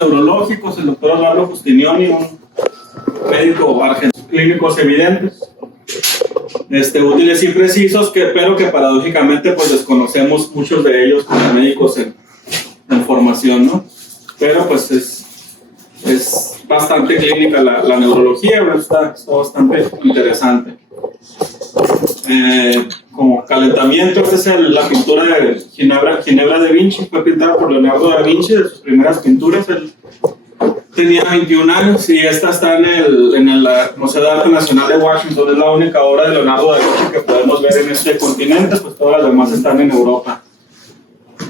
neurológicos, el doctor Eduardo Justiniani, un médico argentino, clínicos evidentes, útiles y precisos, pero que paradójicamente pues desconocemos muchos de ellos como médicos en formación, ¿no? Pero pues es bastante clínica la neurología, está bastante interesante. Como calentamiento, esta es la pintura de Ginebra de Vinci, fue pintada por Leonardo da Vinci, de sus primeras pinturas. Él tenía 21 años y esta está en el Museo de Arte Nacional de Washington. Es la única obra de Leonardo da Vinci que podemos ver en este continente, pues todas las demás están en Europa.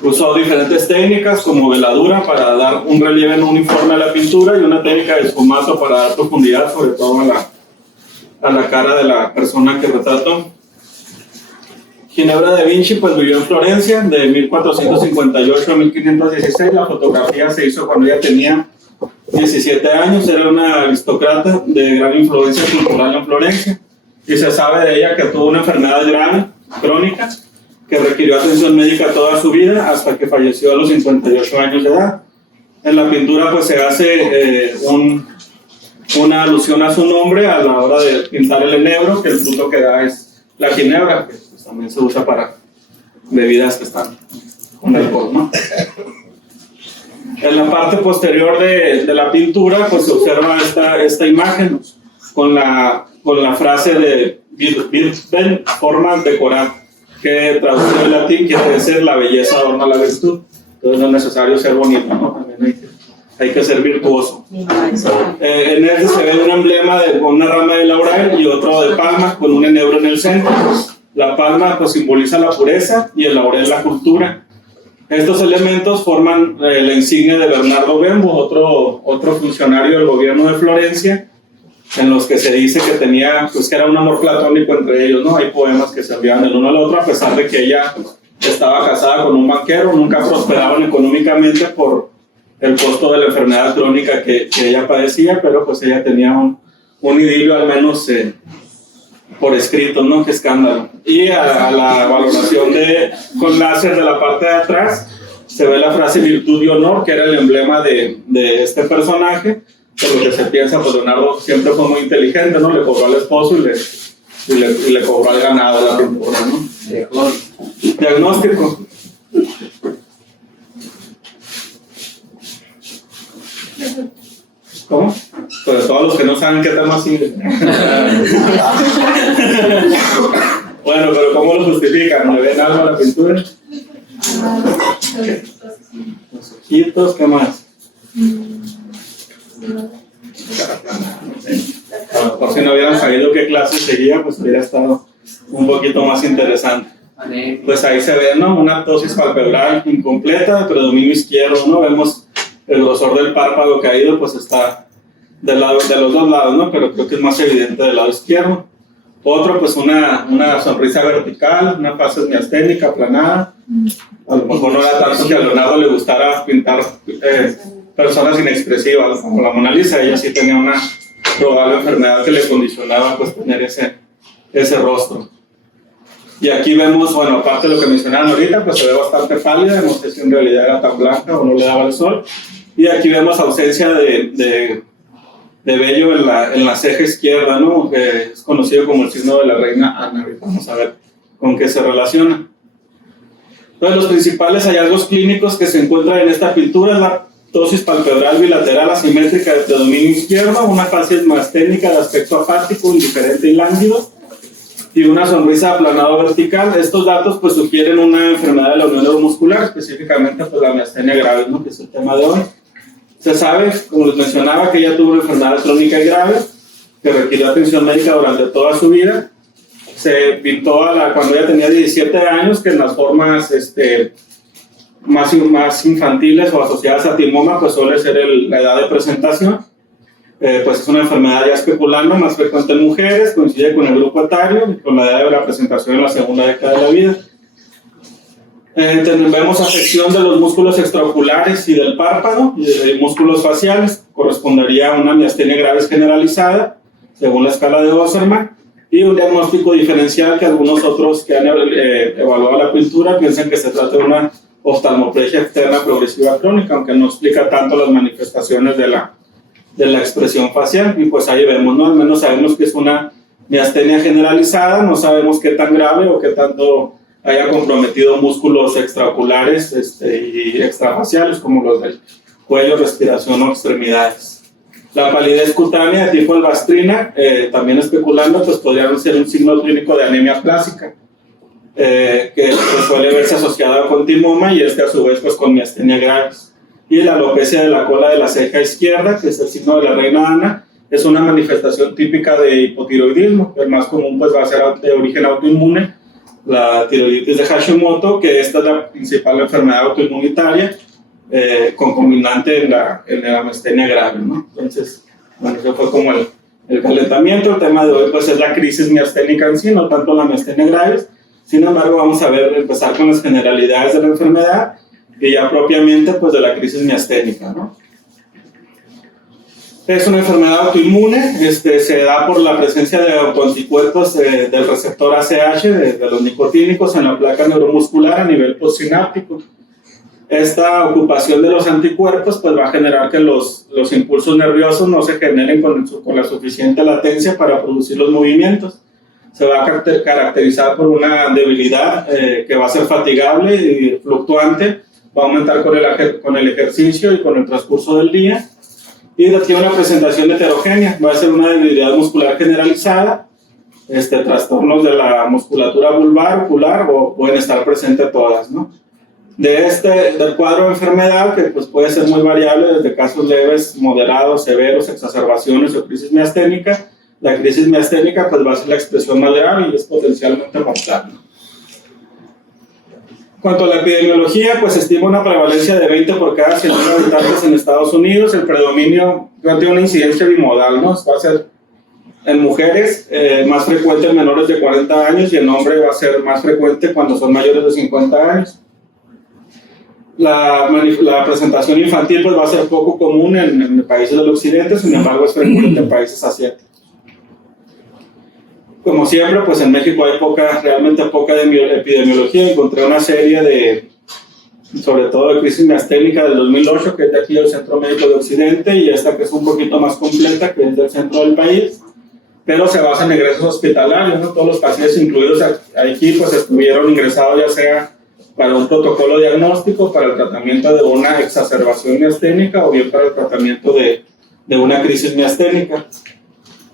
Usó diferentes técnicas como veladura para dar un relieve no uniforme a la pintura y una técnica de esfumato para dar profundidad, sobre todo a la cara de la persona que retrató. Ginebra de Vinci pues vivió en Florencia de 1458 a 1516. La fotografía se hizo cuando ella tenía 17 años. Era una aristócrata de gran influencia cultural en Florencia y se sabe de ella que tuvo una enfermedad grave, crónica, que requirió atención médica toda su vida hasta que falleció a los 58 años de edad. En la pintura pues se hace una alusión a su nombre a la hora de pintar el enebro, que el fruto que da es la ginebra, que pues también se usa para bebidas que están con alcohol, ¿no? En la parte posterior de la pintura pues se observa esta imagen con la frase de Virben, forma decorar, que traducido en latín quiere decir la belleza adorna la virtud. Entonces no es necesario ser bonito, ¿no? También hay que ser virtuoso. En este se ve un emblema con una rama de laurel y otro de palma con un enebro en el centro. La palma pues simboliza la pureza y el laurel la cultura. Estos elementos forman la insignia de Bernardo Bembo, otro funcionario del gobierno de Florencia, en los que se dice que tenía, pues que era un amor platónico entre ellos, ¿no? Hay poemas que se enviaban el uno al otro, a pesar de que ella estaba casada con un banquero, nunca prosperaban económicamente por el costo de la enfermedad crónica que ella padecía, pero pues ella tenía un idilio al menos por escrito, ¿no? Qué escándalo. Y a la valoración con láser de la parte de atrás se ve la frase virtud y honor, que era el emblema de este personaje. Por lo que se piensa, pues Leonardo siempre fue muy inteligente, ¿no? Le cobró al esposo y le cobró al ganado la pintura, ¿no? Diagnóstico. ¿Cómo? Pues todos los que no saben qué tema sigue. Bueno, pero ¿cómo lo justifican? ¿Le ven algo a la pintura? Los ojitos, ¿qué más? Por si no hubieran sabido qué clase seguía, pues hubiera estado un poquito más interesante. Pues ahí se ve, ¿no? Una ptosis palpebral incompleta, de predominio izquierdo, ¿no? Vemos el grosor del párpado caído, pues está de los dos lados, ¿no? Pero creo que es más evidente del lado izquierdo. Otro, pues una sonrisa vertical, una fase miasténica, aplanada. A lo mejor no era tanto que a Leonardo le gustara pintar personas inexpresivas, como la Mona Lisa. Ella sí tenía una probable enfermedad que le condicionaba pues tener ese rostro. Y aquí vemos, bueno, aparte de lo que mencionaban ahorita, pues se ve bastante pálida, no sé si en realidad era tan blanca o no le daba el sol. Y aquí vemos ausencia de vello en la ceja izquierda, ¿no? Que es conocido como el signo de la reina Ana. Vamos a ver con qué se relaciona. Entonces, los principales hallazgos clínicos que se encuentran en esta pintura es la ptosis palpebral bilateral asimétrica de predominio izquierdo, una fase masténica de aspecto apático, indiferente y lánguido, y una sonrisa aplanado vertical. Estos datos pues sugieren una enfermedad de la unión neuromuscular, específicamente pues la miastenia gravis, ¿no? Que es el tema de hoy. Se sabe, como les mencionaba, que ella tuvo una enfermedad crónica y grave que requirió atención médica durante toda su vida. Se pintó cuando ella tenía 17 años, que en las formas más infantiles o asociadas a timoma pues suele ser la edad de presentación. Pues es una enfermedad ya especulando, más frecuente en mujeres, coincide con el grupo etario y con la edad de la presentación en la segunda década de la vida. Vemos afección de los músculos extraoculares y del párpado y de músculos faciales. Correspondería a una miastenia gravis generalizada, según la escala de Osserman, y un diagnóstico diferencial que algunos otros que han evaluado la pintura piensan que se trata de una oftalmoplegia externa progresiva crónica, aunque no explica tanto las manifestaciones de la expresión facial. Y pues ahí vemos, ¿no? Al menos sabemos que es una miastenia generalizada, no sabemos qué tan grave o qué tanto haya comprometido músculos extraoculares y extrafaciales, como los del cuello, respiración o extremidades. La palidez cutánea de tipo albastrina, también especulando, pues podría ser un signo clínico de anemia clásica, que suele verse asociada con timoma y a su vez pues con miastenia gravis. Y la alopecia de la cola de la ceja izquierda, que es el signo de la reina Ana, es una manifestación típica de hipotiroidismo. El más común pues va a ser de origen autoinmune, la tiroiditis de Hashimoto, que esta es la principal enfermedad autoinmunitaria concomitante en la miastenia grave, ¿no? Entonces, bueno, eso fue como el calentamiento. El tema de hoy pues es la crisis miasténica en sí, no tanto la miastenia gravis. Sin embargo, vamos a empezar con las generalidades de la enfermedad y ya propiamente pues de la crisis miasténica, ¿no? Es una enfermedad autoinmune, se da por la presencia de autoanticuerpos del receptor ACH, de los nicotínicos, en la placa neuromuscular a nivel postsináptico. Esta ocupación de los anticuerpos pues va a generar que los impulsos nerviosos no se generen con la suficiente latencia para producir los movimientos. Se va a caracterizar por una debilidad que va a ser fatigable y fluctuante, va a aumentar con el ejercicio y con el transcurso del día, y tiene una presentación heterogénea. Va a ser una debilidad muscular generalizada, trastornos de la musculatura vulvar, ocular, o pueden estar presentes todas, ¿no? Del cuadro de enfermedad, que pues puede ser muy variable, desde casos leves, moderados, severos, exacerbaciones o crisis miasténica. La crisis miasténica pues va a ser la expresión más grave y es potencialmente mortal, ¿no? En cuanto a la epidemiología, pues se estima una prevalencia de 20 por cada 100.000 habitantes en Estados Unidos. El predominio tiene una incidencia bimodal, ¿no? Va a ser en mujeres más frecuente en menores de 40 años y en hombres va a ser más frecuente cuando son mayores de 50 años. La presentación infantil pues va a ser poco común en países del occidente, sin embargo es frecuente en países asiáticos. Como siempre, pues en México hay realmente poca epidemiología. Encontré una serie sobre todo de crisis miasténica del 2008, que es de aquí del Centro Médico de Occidente, y esta que es un poquito más completa, que es del centro del país, pero se basa en ingresos hospitalarios, ¿no? Todos los pacientes incluidos aquí pues estuvieron ingresados ya sea para un protocolo diagnóstico, para el tratamiento de una exacerbación miasténica o bien para el tratamiento de una crisis miasténica.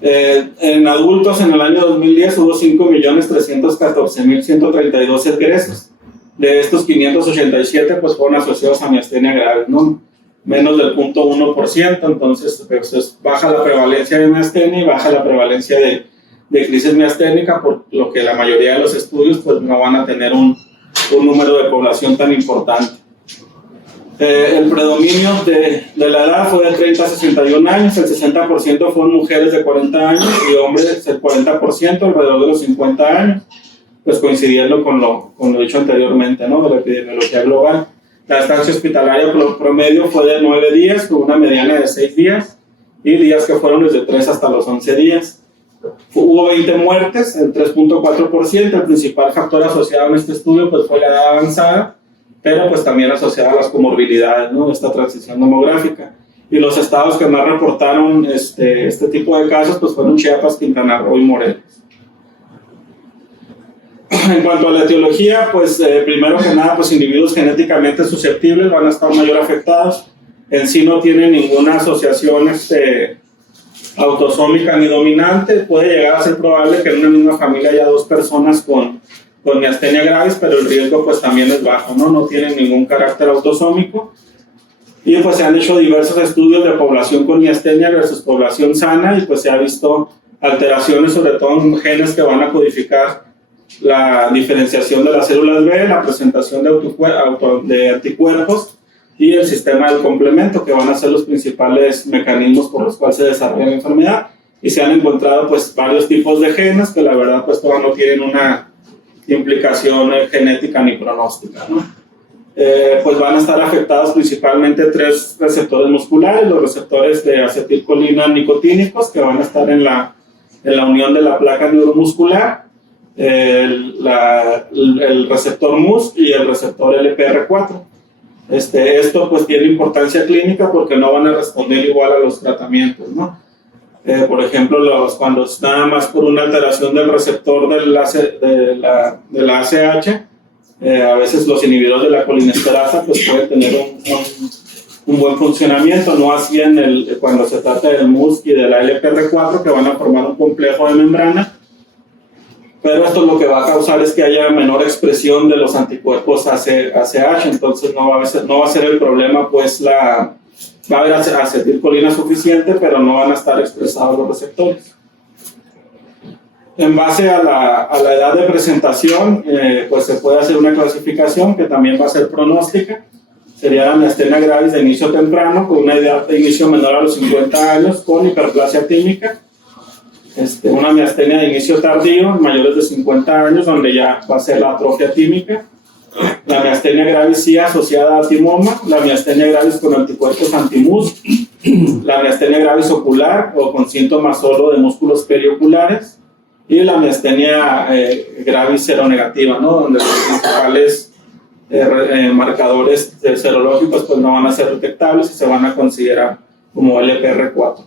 En adultos, en el año 2010 hubo 5.314.132 egresos. De estos, 587 pues, fueron asociados a miastenia grave, ¿no? Menos del 0.1%. Entonces, pues, baja la prevalencia de miastenia y baja la prevalencia de crisis miasténica, por lo que la mayoría de los estudios pues, no van a tener un número de población tan importante. El predominio de la edad fue de 30 a 61 años, el 60% fueron mujeres de 40 años y hombres el 40%, alrededor de los 50 años, pues coincidiendo con lo dicho anteriormente, ¿no? De la epidemiología global. La estancia hospitalaria promedio fue de 9 días, con una mediana de 6 días, y días que fueron desde 3 hasta los 11 días. Hubo 20 muertes, el 3.4%. El principal factor asociado en este estudio pues, fue la edad avanzada, pero pues también asociada a las comorbilidades, ¿no? Esta transición demográfica. Y los estados que más reportaron este tipo de casos pues, fueron Chiapas, Quintana Roo y Morelos. En cuanto a la etiología, pues primero que nada, pues individuos genéticamente susceptibles van a estar mayor afectados. En sí no tienen ninguna asociación autosómica ni dominante. Puede llegar a ser probable que en una misma familia haya 2 personas con miastenia gravis, pero el riesgo pues también es bajo, ¿no? No tienen ningún carácter autosómico. Y pues se han hecho diversos estudios de población con miastenia versus población sana, y pues se ha visto alteraciones sobre todo en genes que van a codificar la diferenciación de las células B, la presentación de anticuerpos y el sistema del complemento, que van a ser los principales mecanismos por los cuales se desarrolla la enfermedad. Y se han encontrado pues varios tipos de genes que la verdad pues todavía no tienen una implicación genética ni pronóstica, ¿no? Pues van a estar afectados principalmente 3 receptores musculares, los receptores de acetilcolina nicotínicos, que van a estar en la unión de la placa neuromuscular, el receptor MUSC y el receptor LPR4. Esto pues tiene importancia clínica porque no van a responder igual a los tratamientos, ¿no? Por ejemplo, cuando es nada más por una alteración del receptor de la ACH, a veces los inhibidores de la colinesterasa pues pueden tener un buen funcionamiento, no así cuando se trata del MUSC y de la LPR4, que van a formar un complejo de membrana, pero esto lo que va a causar es que haya menor expresión de los anticuerpos ACH, entonces no va a ser el problema, pues va a haber acetilcolina suficiente, pero no van a estar expresados los receptores. En base a la edad de presentación, pues se puede hacer una clasificación que también va a ser pronóstica. Sería la miastenia gravis de inicio temprano, con una edad de inicio menor a los 50 años, con hiperplasia tímica. Una miastenia de inicio tardío, mayores de 50 años, donde ya va a ser la atrofia tímica. La miastenia gravis sí asociada a timoma, la miastenia gravis con anticuerpos anti-MUSC, la miastenia gravis ocular o con síntomas solo de músculos perioculares, y la miastenia gravis seronegativa, ¿no? Donde los principales marcadores serológicos pues no van a ser detectables y se van a considerar como LPR4.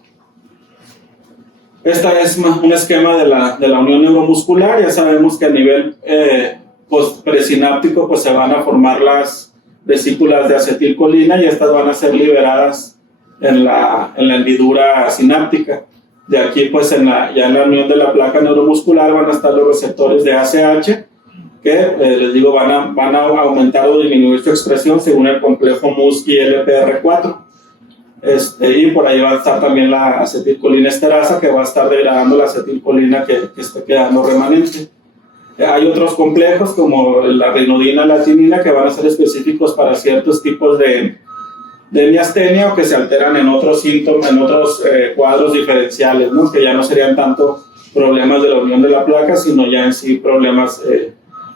Esta es un esquema de la unión neuromuscular. Ya sabemos que a nivel presináptico pues se van a formar las vesículas de acetilcolina y estas van a ser liberadas en la hendidura sináptica. De aquí pues ya en la unión de la placa neuromuscular van a estar los receptores de ACH que les digo van a aumentar o disminuir su expresión según el complejo MUSC y LPR4. Y por ahí va a estar también la acetilcolinesterasa que va a estar degradando la acetilcolina que esté quedando remanente. Hay otros complejos como la rinodina y la timina que van a ser específicos para ciertos tipos de miastenia o que se alteran en otros síntomas, en otros cuadros diferenciales, ¿no? Que ya no serían tanto problemas de la unión de la placa, sino ya en sí problemas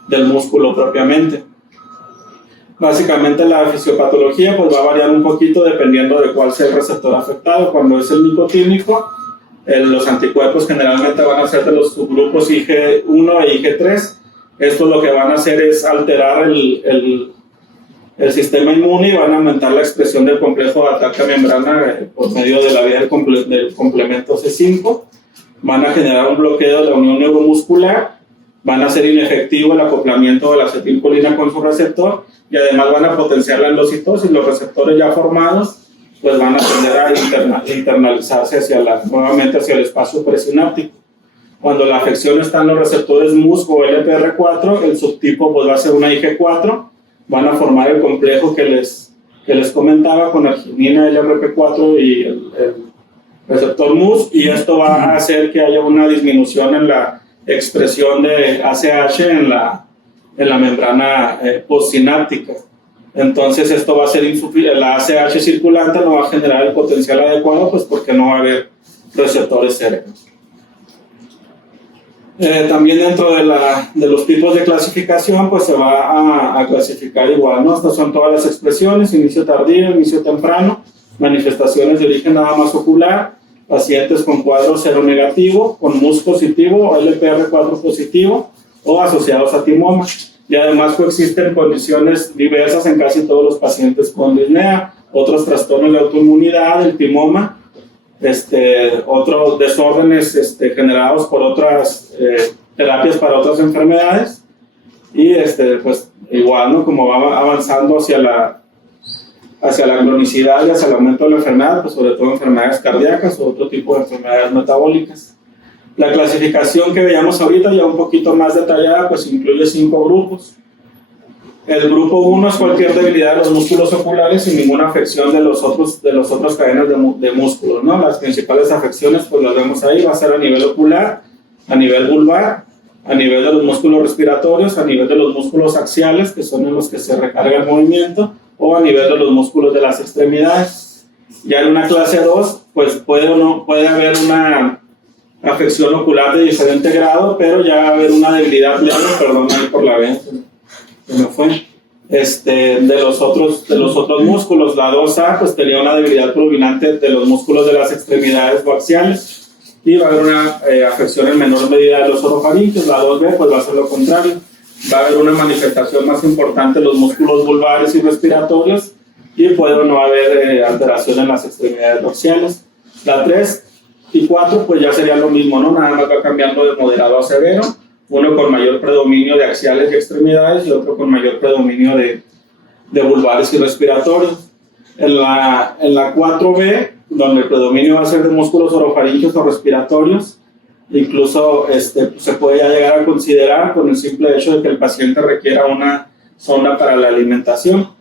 del músculo propiamente. Básicamente la fisiopatología pues va a variar un poquito dependiendo de cuál sea el receptor afectado. Cuando es el nicotínico, los anticuerpos generalmente van a ser de los subgrupos IG1 e IG3. Esto lo que van a hacer es alterar el sistema inmune y van a aumentar la expresión del complejo de ataque a membrana por medio de la vía del complemento C5. Van a generar un bloqueo de la unión neuromuscular, van a hacer inefectivo el acoplamiento de la acetilcolina con su receptor y además van a potenciar la endocitosis. Los receptores ya formados pues van a tender a internalizarse nuevamente hacia el espacio presináptico. Cuando la afección está en los receptores MUSC o LPR4, el subtipo pues va a ser una IG4, van a formar el complejo que les comentaba con arginina, LRP4 y el receptor MUSC, y esto va a hacer que haya una disminución en la expresión de ACH en la membrana postsináptica. Entonces esto va a ser insuficiente, la ACH circulante no va a generar el potencial adecuado pues porque no va a haber receptores cercanos. También dentro de los tipos de clasificación pues se va a clasificar igual, ¿no? Estas son todas las expresiones: inicio tardío, inicio temprano, manifestaciones de origen nada más ocular, pacientes con cuadro seronegativo, con MUSC positivo o LPR4 positivo o asociados a timoma. Y además coexisten condiciones diversas en casi todos los pacientes con disnea, otros trastornos de autoinmunidad, el timoma, otros desórdenes generados por otras terapias para otras enfermedades, y pues igual, ¿no? Como va avanzando hacia la cronicidad y hacia el aumento de la enfermedad, pues sobre todo enfermedades cardíacas o otro tipo de enfermedades metabólicas. La clasificación que veíamos ahorita, ya un poquito más detallada, pues incluye 5 grupos. El grupo 1 es cualquier debilidad de los músculos oculares sin ninguna afección de los otros cadenas de músculos, ¿no? Las principales afecciones, pues las vemos ahí, va a ser a nivel ocular, a nivel vulvar, a nivel de los músculos respiratorios, a nivel de los músculos axiales, que son en los que se recarga el movimiento, o a nivel de los músculos de las extremidades. Ya en una clase 2, pues puede haber una afección ocular de diferente grado, pero ya va a haber una debilidad leve, perdón, ahí por la vez, se me fue, de los otros músculos. La 2A pues tenía una debilidad predominante de los músculos de las extremidades o axiales. y va a haber una afección en menor medida de los orofaringeos. La 2B pues va a ser lo contrario, va a haber una manifestación más importante de los músculos vulvares y respiratorios y puede o no haber alteración en las extremidades dorsales. La 3 y 4 pues ya sería lo mismo, ¿no? Nada más va cambiando de moderado a severo, uno con mayor predominio de axiales y extremidades y otro con mayor predominio de vulvares y respiratorios. En la 4B, donde el predominio va a ser de músculos orofaringeos o respiratorios, incluso se puede ya llegar a considerar con el simple hecho de que el paciente requiera una sonda para la alimentación.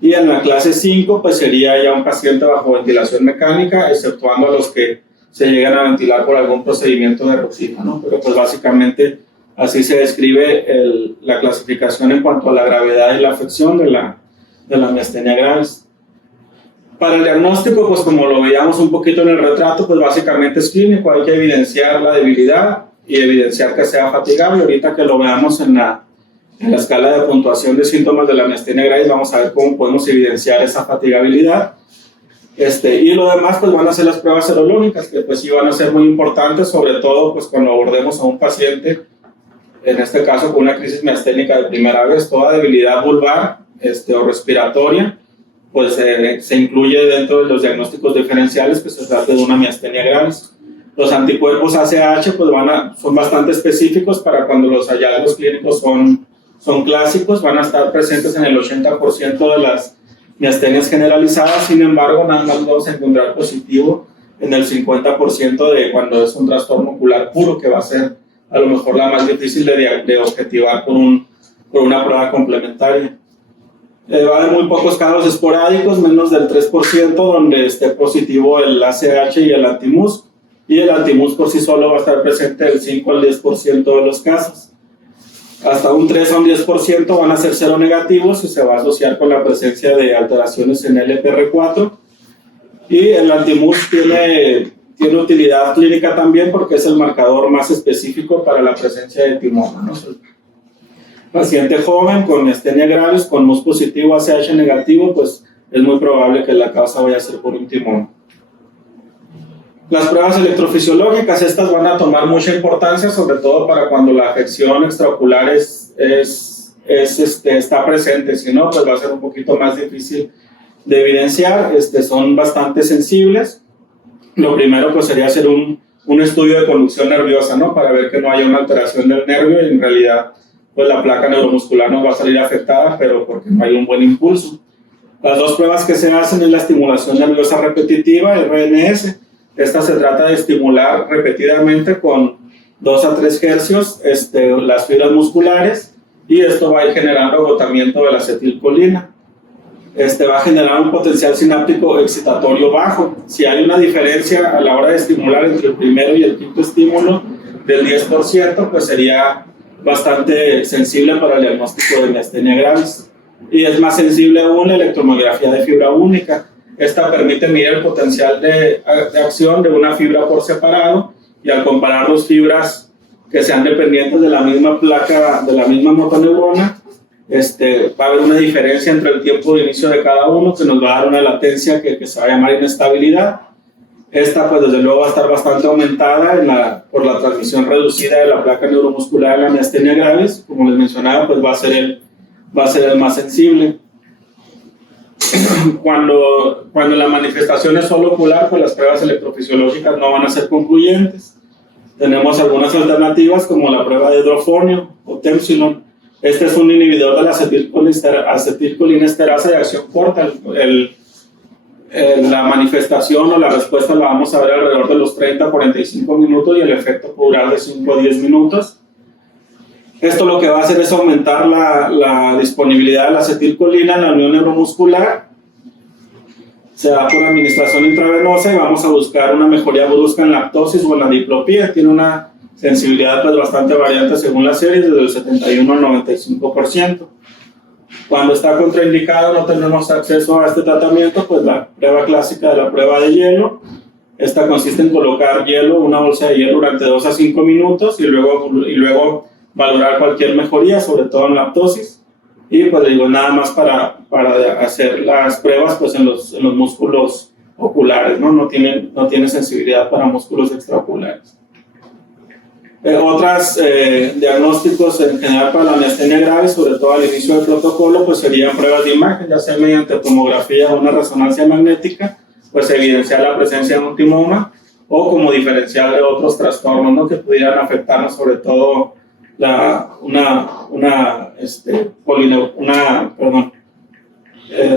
Y en la clase 5 pues sería ya un paciente bajo ventilación mecánica, exceptuando a los que se llegan a ventilar por algún procedimiento de Roxima, ¿no? Pero pues básicamente así se describe la clasificación en cuanto a la gravedad y la afección de la miastenia gravis. Para el diagnóstico, pues como lo veíamos un poquito en el retrato, pues básicamente es clínico, hay que evidenciar la debilidad y evidenciar que sea fatigable. Ahorita que lo veamos en la escala de puntuación de síntomas de la miastenia gravis, vamos a ver cómo podemos evidenciar esa fatigabilidad. Y lo demás pues van a ser las pruebas serológicas, que pues sí van a ser muy importantes, sobre todo pues cuando abordemos a un paciente, en este caso con una crisis miasténica de primera vez. Toda debilidad vulvar o respiratoria pues se incluye dentro de los diagnósticos diferenciales que se trata de una miastenia gravis. Los anticuerpos ACH pues son bastante específicos para cuando los hallazgos clínicos son clásicos, van a estar presentes en el 80% de las miastenias generalizadas. Sin embargo, nada más vamos a encontrar positivo en el 50% de cuando es un trastorno ocular puro, que va a ser a lo mejor la más difícil de objetivar por una prueba complementaria. Va a haber muy pocos casos esporádicos, menos del 3%, donde esté positivo el ACH y el antimus, y el antimus por sí solo va a estar presente del 5 al 10% de los casos. Hasta un 3 a un 10% van a ser seronegativos y se va a asociar con la presencia de alteraciones en LPR4. Y el antimus tiene utilidad clínica también porque es el marcador más específico para la presencia de timoma, ¿no? Paciente joven con miastenia gravis, con mus positivo, ACH negativo, pues es muy probable que la causa vaya a ser por un timoma. Las pruebas electrofisiológicas, estas van a tomar mucha importancia, sobre todo para cuando la afección extraocular está presente. Si no, pues va a ser un poquito más difícil de evidenciar. Son bastante sensibles. Lo primero pues sería hacer un estudio de conducción nerviosa, ¿no? Para ver que no haya una alteración del nervio y en realidad pues la placa neuromuscular no va a salir afectada, pero porque no hay un buen impulso. Las dos pruebas que se hacen es la estimulación nerviosa repetitiva, RNS. Esta se trata de estimular repetidamente con 2 a 3 hercios las fibras musculares, y esto va a ir generando agotamiento de la acetilcolina. Va a generar un potencial sináptico excitatorio bajo. Si hay una diferencia a la hora de estimular entre el primero y el quinto estímulo del 10%, pues sería bastante sensible para el diagnóstico de miastenia gravis. Y es más sensible aún la electromiografía de fibra única. Esta permite medir el potencial de acción de una fibra por separado, y al comparar dos fibras que sean dependientes de la misma placa, de la misma motoneurona, va a haber una diferencia entre el tiempo de inicio de cada uno, que nos va a dar una latencia que se va a llamar inestabilidad. Esta pues desde luego va a estar bastante aumentada por la transmisión reducida de la placa neuromuscular de la miastenia gravis. Como les mencionaba, pues va a ser el más sensible. Cuando la manifestación es solo ocular, pues las pruebas electrofisiológicas no van a ser concluyentes. Tenemos algunas alternativas como la prueba de hidrofonio o Tempsilon. Este es un inhibidor de la acetilcolinesterasa de acción corta. La manifestación o la respuesta la vamos a ver alrededor de los 30 a 45 minutos y el efecto puede durar de 5 a 10 minutos. Esto lo que va a hacer es aumentar la disponibilidad de la acetilcolina en la unión neuromuscular. Se da por administración intravenosa y vamos a buscar una mejoría brusca en lactosis o en la diplopía. Tiene una sensibilidad pues bastante variante según las series, desde el 71 al 95%. Cuando está contraindicado, no tenemos acceso a este tratamiento, pues la prueba clásica de la prueba de hielo. Esta consiste en colocar hielo, una bolsa de hielo durante 2 a 5 minutos y luego valorar cualquier mejoría, sobre todo en lactosis. Y pues digo, nada más para hacer las pruebas pues en los músculos oculares, ¿no? No tiene sensibilidad para músculos extraoculares. Otros diagnósticos en general para la miastenia grave, sobre todo al inicio del protocolo, pues serían pruebas de imagen, ya sea mediante tomografía o una resonancia magnética, pues evidenciar la presencia de un timoma, o como diferencial de otros trastornos, ¿no? Que pudieran afectarnos, sobre todo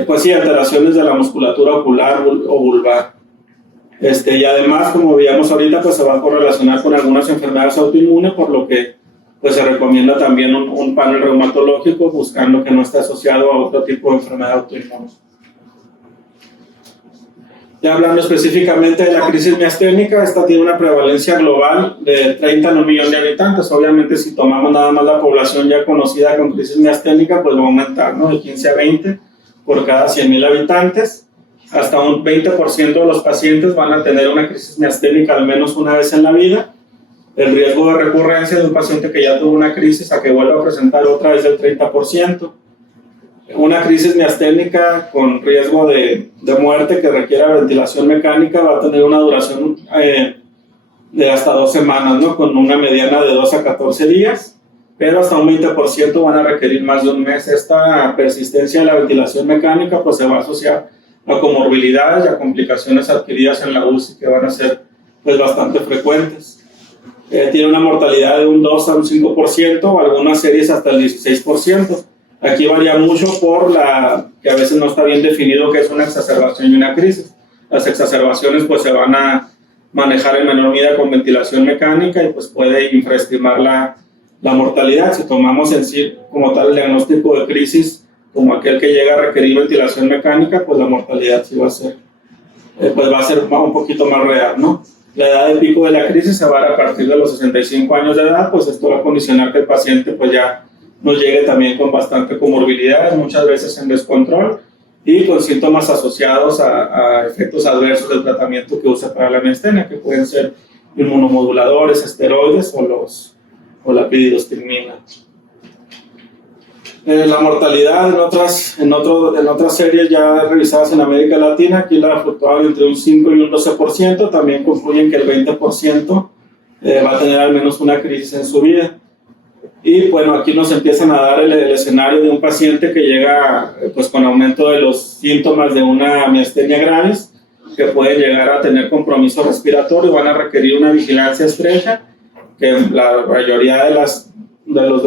pues sí, alteraciones de la musculatura ocular o vulvar. Y además, como veíamos ahorita, pues se va a correlacionar con algunas enfermedades autoinmunes, por lo que pues se recomienda también un panel reumatológico, buscando que no esté asociado a otro tipo de enfermedad autoinmune. Ya hablando específicamente de la crisis miasténica, esta tiene una prevalencia global de 30 en 1 millón de habitantes. Obviamente, si tomamos nada más la población ya conocida con crisis miasténica, pues va a aumentar, ¿no? De 15 a 20 por cada 100,000 habitantes. Hasta un 20% de los pacientes van a tener una crisis miasténica al menos una vez en la vida. El riesgo de recurrencia de un paciente que ya tuvo una crisis a que vuelva a presentar otra es del 30%. Una crisis miasténica con riesgo de muerte que requiera ventilación mecánica va a tener una duración de hasta 2 semanas, ¿no? Con una mediana de 2 a 14 días, pero hasta un 20% van a requerir más de un mes. Esta persistencia de la ventilación mecánica pues se va a asociar a comorbilidades y a complicaciones adquiridas en la UCI que van a ser pues bastante frecuentes. Tiene una mortalidad de un 2 a un 5%, o algunas series hasta el 16%. Aquí varía mucho por que a veces no está bien definido qué es una exacerbación y una crisis. Las exacerbaciones pues se van a manejar en menor medida con ventilación mecánica y pues puede infraestimar la mortalidad. Si tomamos en sí como tal el diagnóstico de crisis como aquel que llega a requerir ventilación mecánica, pues la mortalidad sí va a ser, un poquito más real, ¿no? La edad de pico de la crisis se va a dar a partir de los 65 años de edad, pues esto va a condicionar que el paciente pues ya nos llegue también con bastante comorbilidades, muchas veces en descontrol y con síntomas asociados a efectos adversos del tratamiento que usa para la miastenia, que pueden ser inmunomoduladores, esteroides o la pididostigmina. La mortalidad en otras series ya revisadas en América Latina, aquí la fluctuaba entre un 5 y un 12%, también concluyen que el 20% va a tener al menos una crisis en su vida. Y bueno, aquí nos empiezan a dar el escenario de un paciente que llega pues con aumento de los síntomas de una miastenia gravis, que puede llegar a tener compromiso respiratorio y van a requerir una vigilancia estrecha, que la mayoría de los